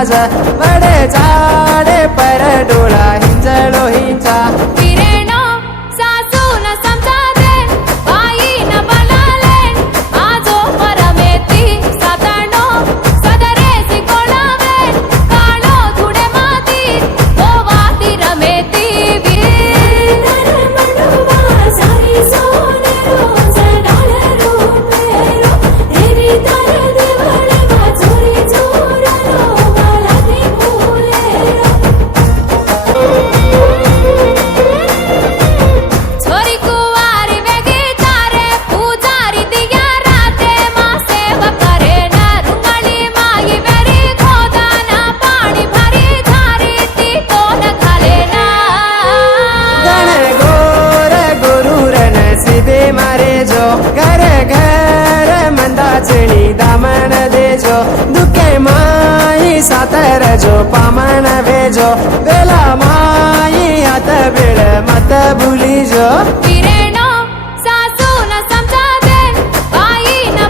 राज वडे झाडे पर डोळा हिंजळो हिंचा वीरेनो सासून समजादेन बाईन बलालेन आजो परमेती सातनो सदरेसी कोळावेन काळो धुडे माती गोवाती रमेती छोरी कुवारी वेगी तारे पुजारी दिया राते माँ सेवा करे न रुंगली माई वेरी खोदाना पाणी भरी धारी ती तो न घाले ना गण गोर गुरुरन सिबे मारे जो घर घर मंदाचणी दामन देजो दुखे माई सातर जो पामन भेजो बेला माई हात बेड़ मत भूली जो